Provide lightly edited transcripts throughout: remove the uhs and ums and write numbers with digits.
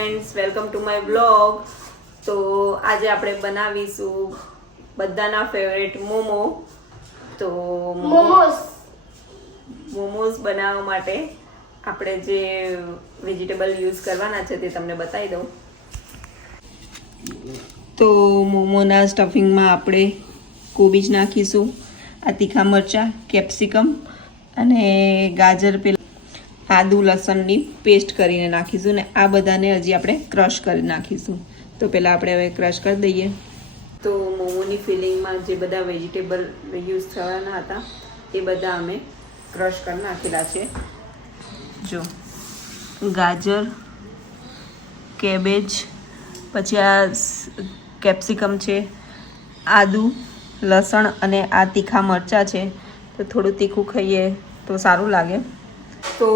Friends, welcome to my blog. તો આજે આપણે બનાવીશું બધાના ફેવરેટ મોમો. તો મોમોસ બનાવવા માટે આપણે જે વેજીટેબલ યુઝ કરવાના છે તે તમને બતાવી દઉં. તો મોમોના સ્ટફિંગમાં આપણે કોબીજ નાખીશું, આ તીખા મરચાં, કેપ્સિકમ અને ગાજર આદુ લસણની પેસ્ટ કરીને નાખીશું ને આ બધાને હજી આપણે ક્રશ કરી નાખીશું. તો પહેલાં આપણે હવે ક્રશ કરી દઈએ. તો મોમોની ફિલિંગમાં જે બધા વેજીટેબલ યુઝ થવાના હતા એ બધા અમે ક્રશ કરી નાખેલા છે. જો ગાજર, કેબેજ, પછી આ કેપ્સિકમ છે, આદુ, લસણ અને આ તીખા મરચાં છે. તો થોડું તીખું ખાઈએ તો સારું લાગે. તો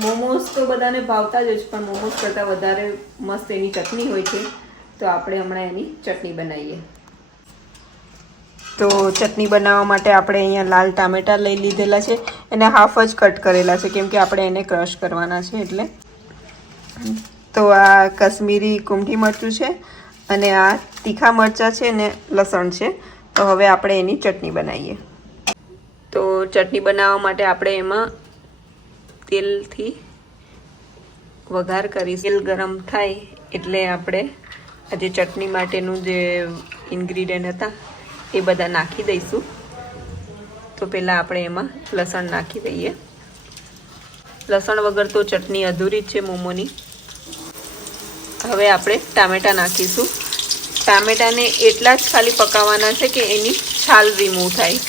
મોમોસ તો બધાને ભાવતા જ હોય, પણ મોમોસ કરતાં વધારે મસ્ત એની ચટણી હોય છે. તો આપણે હમણાં એની ચટણી બનાવીએ. તો ચટણી બનાવવા માટે આપણે અહીંયા લાલ ટામેટાં લઈ લીધેલા છે, એને હાફ જ કટ કરેલા છે કેમ કે આપણે એને ક્રશ કરવાના છે એટલે. તો આ કશ્મીરી કુમઠી મરચું છે અને આ તીખા મરચાં છે ને લસણ છે. તો હવે આપણે એની ચટણી બનાવીએ. તો ચટણી બનાવવા માટે આપણે એમાં તેલથી વઘાર કરીશું. તેલ ગરમ થાય એટલે આપણે આજે ચટણી માટેનું જે ઇન્ગ્રીડિયન્ટ હતા એ બધા નાખી દઈશું. તો પહેલાં આપણે એમાં લસણ નાખી દઈએ. લસણ વગર તો ચટણી અધૂરી જ છે મોમોની. હવે આપણે ટામેટાં નાખીશું. ટામેટાને એટલા જ ખાલી પકાવવાના છે કે એની છાલ રિમૂવ થાય.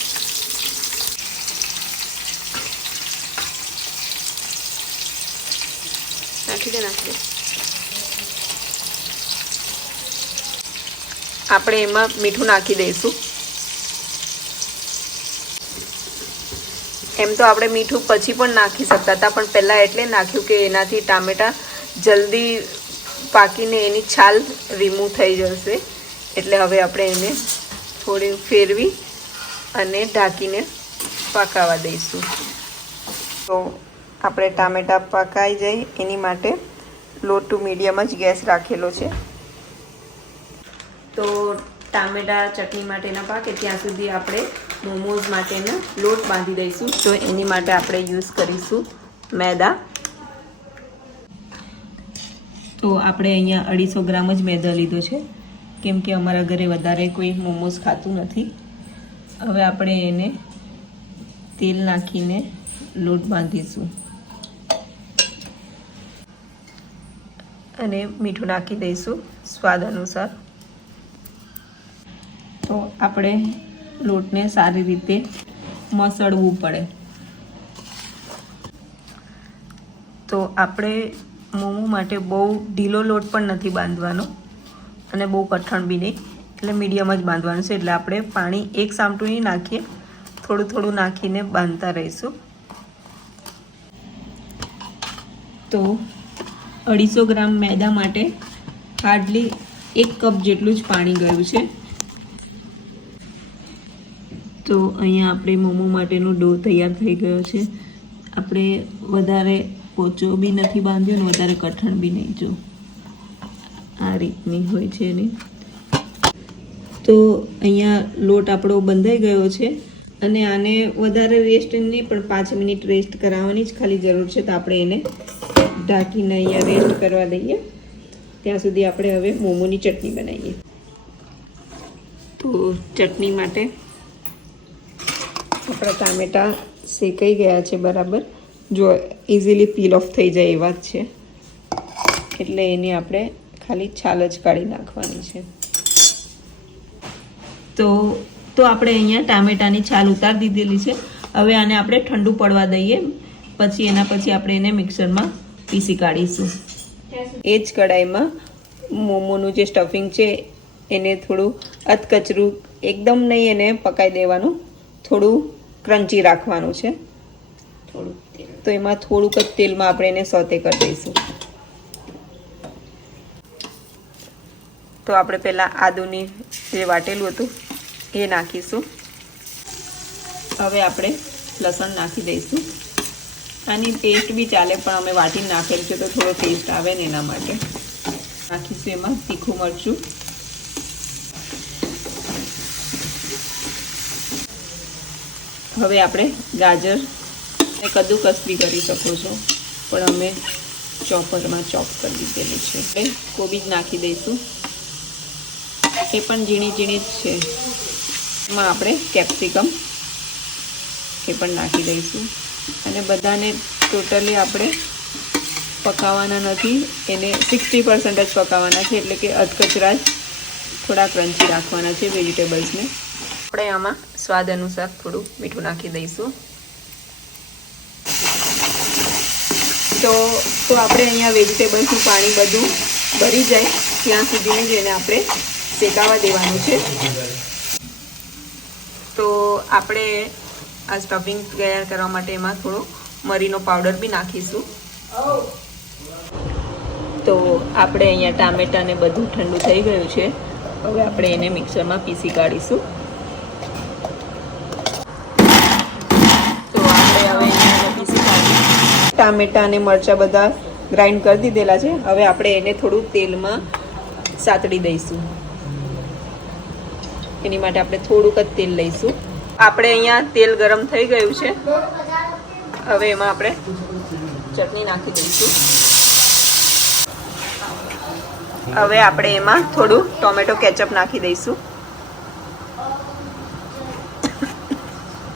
નાખી દે. આપણે એમાં મીઠું નાખી દઈશું. એમ તો આપણે મીઠું પછી પણ નાખી શકતા હતા, પણ પહેલાં એટલે નાખ્યું કે એનાથી ટામેટાં જલ્દી પાકીને એની છાલ રિમૂવ થઈ જશે. એટલે હવે આપણે એને થોડી ફેરવી અને ઢાંકીને પકાવવા દઈશું. તો આપણે ટામેટાં પકાઈ જાય એની માટે લો ટુ મીડિયમ જ ગેસ રાખેલો છે. તો ટામેટાં ચટણી માટેના પાકે ત્યાં સુધી આપણે મોમોઝ માટેનો લોટ બાંધી દઈશું. તો એની માટે આપણે યુઝ કરીશું મેદા. તો આપણે અહીંયા 250 ગ્રામ જ મેદો લીધો છે કેમ કે અમારા ઘરે વધારે કોઈ મોમોઝ ખાતું નથી. હવે આપણે એને તેલ નાખીને લોટ બાંધીશું અને મીઠું નાખી દઈશું સ્વાદ અનુસાર. તો આપણે લોટને સારી રીતે મસળવું પડે. તો આપણે મોમો માટે બહુ ઢીલો લોટ પણ નથી બાંધવાનો અને બહુ કઠણ બી નહીં, એટલે મીડિયમ જ બાંધવાનું છે. એટલે આપણે પાણી એક સામટું નહીં નાખીએ, થોડું થોડું નાખીને બાંધતા રહીશું. તો 250 ગ્રામ મેદા માટે હાર્ડલી 1 કપ જેટલું જ પાણી ગયું છે. તો અહીંયા આપણે મોમો માટેનો ડો તૈયાર થઈ ગયો છે. આપણે વધારે પોચો બી નથી બાંધ્યો ને વધારે કઠણ બી નહીં. જો આ રીતની હોય છે એની. તો અહીંયા લોટ આપણો બંધાઈ ગયો છે અને આને વધારે રેસ્ટ નહીં, પણ 5 મિનિટ રેસ્ટ કરાવવાની જ ખાલી જરૂર છે. તો આપણે એને ઢાંકીને અહીંયા રેસ્ટ કરવા દઈએ. ત્યાં સુધી આપણે હવે મોમોની ચટણી બનાવીએ. તો ચટણી માટે આપણા ટામેટાં શેકાઈ ગયા છે બરાબર. જો ઇઝીલી પીલ ઓફ થઈ જાય એવા જ છે, એટલે એની આપણે ખાલી છાલ જ કાઢી નાખવાની છે. તો આપણે અહીંયા ટામેટાની છાલ ઉતારી દીધેલી છે. હવે આને આપણે ઠંડુ પડવા દઈએ, પછી આપણે એને મિક્સરમાં પીસી કાઢીશું. એ જ કઢાઈમાં મોમોનું જે સ્ટફિંગ છે એને થોડું અધકચરું, એકદમ નહીં એને પકાઈ દેવાનું, થોડું ક્રન્ચી રાખવાનું છે. તો એમાં થોડુંક જ તેલમાં આપણે એને સોતે કરી દઈશું. તો આપણે પહેલાં આદુની જે વાટેલું હતું એ નાખીશું. હવે આપણે લસણ નાખી દઈશું. આની પેસ્ટ બી ચાલે, પણ અમે વાટીને નાખેલ છે તો થોડો ટેસ્ટ આવે ને એના માટે. નાખીશું એમાં તીખું મરચું, હવે આપણે ગાજર ને કદ્દુકસ બી કરી શકો છો, પણ અમે ચોપરમાં ચોપ કરી દીધેલું છે. એટલે કોબીજ નાખી દઈશું, એ પણ ઝીણી ઝીણી જ છે. એમાં આપણે કેપ્સિકમ એ પણ નાખી દઈશું અને બધાને ટોટલી આપણે પકાવવાના નથી, એને 60% જ પકાવવાના છે, એટલે કે અધકચરા જ થોડા ક્રન્ચી રાખવાના છે વેજીટેબલ્સને. આપણે આમાં સ્વાદ અનુસાર થોડું મીઠું નાખી દઈશું. તો આપણે અહીંયા વેજીટેબલ્સનું પાણી બધું ભરી જાય ત્યાં સુધીને જ એને આપણે શેકાવા દેવાનું છે. તો આપણે આ સ્ટફિંગ તૈયાર કરવા માટે એમાં થોડો મરીનો પાવડર બી નાખીશું. તો આપણે અહીંયા ટામેટાને બધું ઠંડુ થઈ ગયું છે. હવે આપણે એને મિક્સરમાં પીસી કાઢીશું. તો આપણે હવે એને પીસી કાઢીશું. ટામેટા અને મરચાં બધા ગ્રાઇન્ડ કરી દીધેલા છે. હવે આપણે એને થોડું તેલમાં સાતડી દઈશું. એની માટે આપણે થોડુંક જ તેલ લઈશું. આપણે અહીંયા તેલ ગરમ થઈ ગયું છે. હવે એમાં આપણે ચટણી નાખી દઈશું. હવે આપણે એમાં થોડું ટોમેટો કેચઅપ નાખી દઈશું.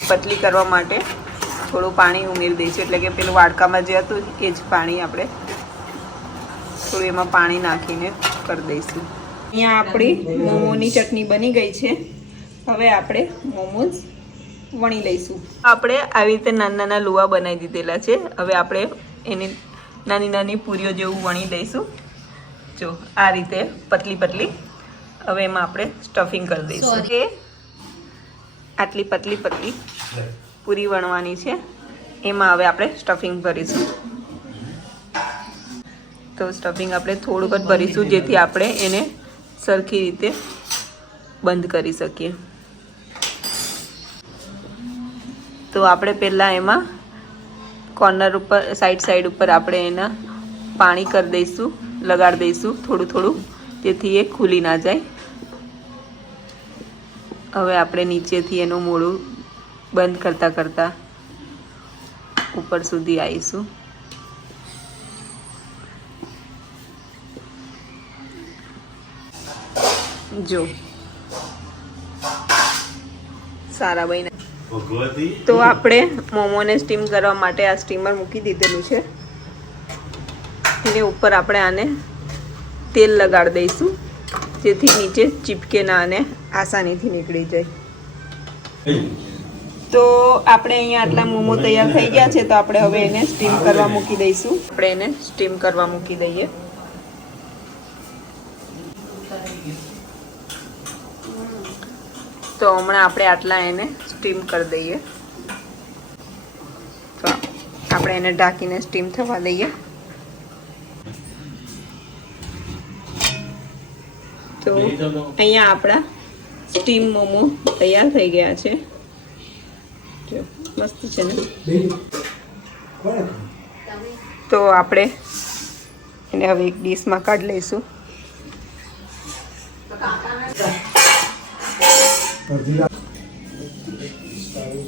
પતલી કરવા માટે થોડું પાણી ઉમેરી દઈશું, એટલે કે પેલું વાડકામાં જે હતું એ જ પાણી આપણે થોડું એમાં પાણી નાખીને કરી દઈશું. અહીંયા આપણી મોમોની ચટણી બની ગઈ છે. હવે આપણે મોમોઝ વણી લઈશું. આપણે આવી રીતે નાના નાના લુવા બનાવી દીધેલા છે. હવે આપણે એને નાની નાની પૂરીઓ જેવું વણી લઈશું. જો આ રીતે પતલી પતલી. હવે એમાં આપણે સ્ટફિંગ કરી દઈશું. એ આટલી પતલી પતલી પૂરી વણવાની છે. એમાં હવે આપણે સ્ટફિંગ ભરીશું. તો સ્ટફિંગ આપણે થોડુંક જ ભરીશું, જેથી આપણે એને સરખી રીતે બંધ કરી શકીએ. તો આપણે પહેલાં એમાં કોર્નર ઉપર સાઈડ ઉપર આપણે એના પાણી કરી દઈશું, લગાડી દઈશું થોડું થોડું, જેથી એ ખુલી ના જાય. હવે આપણે નીચેથી એનું મોઢું બંધ કરતાં કરતાં ઉપર સુધી આવીશું. જો સારા બને. તો આપણે મોમોને સ્ટીમ કરવા માટે આ સ્ટીમર મૂકી દીધેલું છે. એની ઉપર આપણે આને તેલ લગાડી દઈશું, જેથી નીચે ચીપકે ના અને આસાનીથી નીકળી જાય. તો આપણે અહીંયા આટલા મોમો તૈયાર થઈ ગયા છે. તો આપણે હવે એને સ્ટીમ કરવા મૂકી દઈશું. આપણે એને સ્ટીમ કરવા મૂકી દઈએ. તો હમણાં આપણે આટલા એને સ્ટીમ કરી દઈએ. તો આપણે એને ઢાંકીને સ્ટીમ થવા દઈએ. તો અહીંયા આપણા સ્ટીમ મોમો તૈયાર થઈ ગયા છે. જો મસ્ત છે ને. તો આપણે એને હવે એક ડીશમાં કાઢી લઈશું.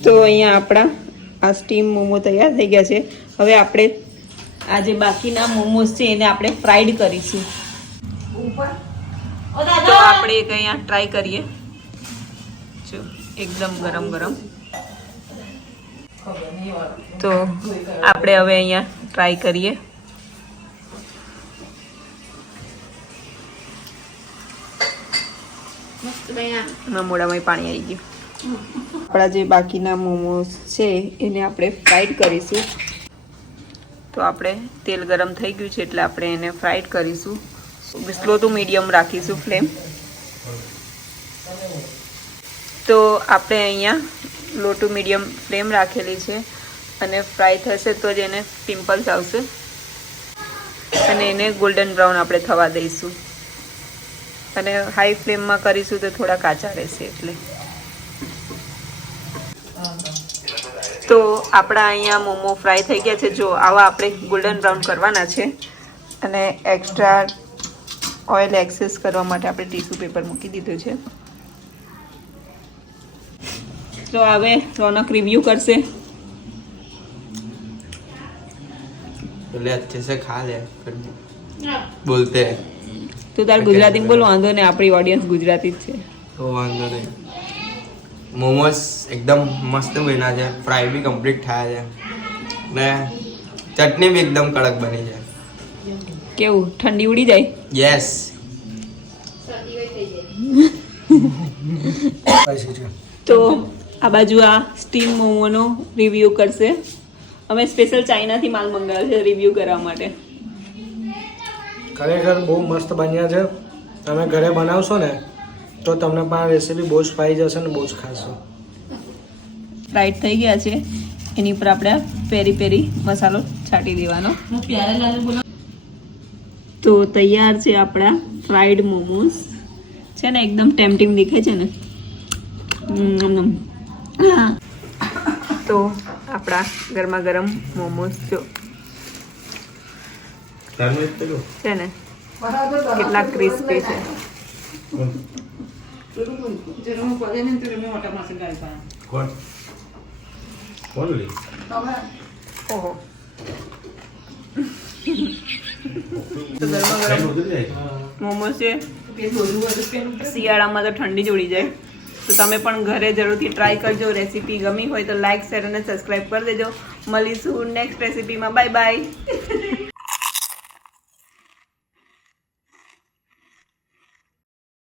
તો અહીંયા આપણા આ સ્ટીમ મોમો તૈયાર થઈ ગયા છે. હવે આપણે આ જે બાકીના મોમોસ છે એને આપણે ફ્રાઈડ કરીશું. તો આપણે એક અહીંયા ટ્રાય કરીએ. જો એકદમ ગરમ ગરમ. તો આપણે હવે અહીંયા ટ્રાય કરીએ. મોઢામાં પાણી આવી ગયું. આપણા જે બાકીના મોમોસ છે એને આપણે ફ્રાઈડ કરીશું. તો આપણે તેલ ગરમ થઈ ગયું છે, એટલે આપણે એને ફ્રાઈડ કરીશું. સ્લો ટુ મીડિયમ રાખીશું ફ્લેમ. તો આપણે અહીંયા લો ટુ મીડિયમ ફ્લેમ રાખેલી છે, અને ફ્રાય થશે તો જ એને પિમ્પલ્સ આવશે, અને એને ગોલ્ડન બ્રાઉન આપણે થવા દઈશું. અને હાઈ ફ્લેમમાં કરીશું તો થોડા કાચા રહેશે એટલે. તો આપણા અહીંયા મોમો ફ્રાય થઈ ગયા છે. જો આવા આપણે ગોલ્ડન બ્રાઉન કરવાના છે, અને એક્સ્ટ્રા ઓઇલ એક્સેસ કરવા માટે આપણે ટીશ્યુ પેપર મૂકી દીધું છે. તો હવે રોનક રિવ્યू કરશે. पहले अच्छे से खा ले फिर बोलते हैं. તું તાર ગુજરાતી બોલ, વાંધો ને આપણી ઓડિયન્સ ગુજરાતી જ છે. તો વાંધો નહીં. મોમોસ એકદમ મસ્ત બન્યા છે, ફ્રાય બી કમ્પ્લીટ થયા છે ને ચટણી બી એકદમ કડક બની છે. કેવું ઠંડી ઉડી જાય? યસ. તો આ બાજુ આ સ્ટીમ મોમોનો રિવ્યુ કરશે. અમે સ્પેશિયલ ચાઇનાથી માલ મંગાવ્યો છે રિવ્યુ કરવા માટે. ખરેખર બહુ મસ્ત બન્યા છે. તમે ઘરે બનાવશો ને તો તમને પણ રેસીપી બહુ જ ફાઈ જશે ને બહુ જ ખાશો. ફ્રાઈડ થઈ ગયા છે, એની ઉપર આપણે પેરી પેરી મસાલો છાંટી દેવાનો. તો તૈયાર છે આપણા ફ્રાઈડ મોમોસ. છે ને એકદમ ટેમ્પટિંગ દેખાય છે ને. તો આપણા ગરમા ગરમ મોમોસ જો છે ને કેટલા ક્રિસ્પી છે. ઓહો, તો ગરમા ગરમ મોમોસ છે. શિયાળામાં તો ઠંડી જ ઉડી જાય. તો તમે પણ ઘરે જરૂરથી ટ્રાય કરજો. રેસીપી ગમી હોય તો લાઈક, શેર અને સબસ્ક્રાઈબ કરી દેજો. મળીશું નેક્સ્ટ રેસીપીમાં. Bye bye.